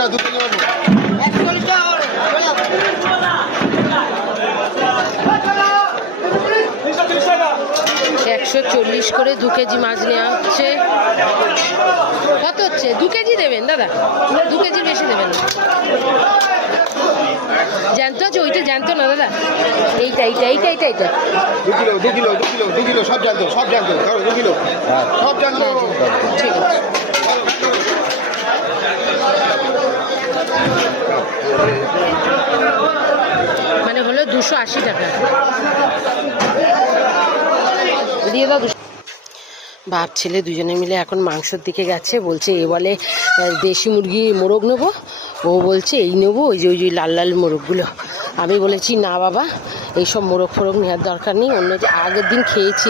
140 করে 2 কেজি মাছ নেওয়া হচ্ছে। কত হচ্ছে? 2 কেজি দেবেন দাদা, 2 কেজির বেশি দেবেন না। জ্যান্ত আছে? ওইটা জ্যান্ত না দাদা, এইটা এইটা এইটা এইটা এইটা 2 কিলো সব জ্যান্ত, সব জ্যান্ত, 2 কিলো সব জ্যান্ত। ঠিক আছে। মানে হলো 280 টাকা দিয়ে দাও। বাপ ছেলে দুজনে মিলে এখন মাংসের দিকে গেছে। বলছে এ বলে দেশি মুরগি মোরগ নেবো, ও বলছে এই নেবো, ওই যে লাল লাল মোরগগুলো। আমি বলেছি না বাবা, এইসব মোরগ ফোরগ নেওয়ার দরকার নেই, অন্য যে আগের দিন খেয়েছি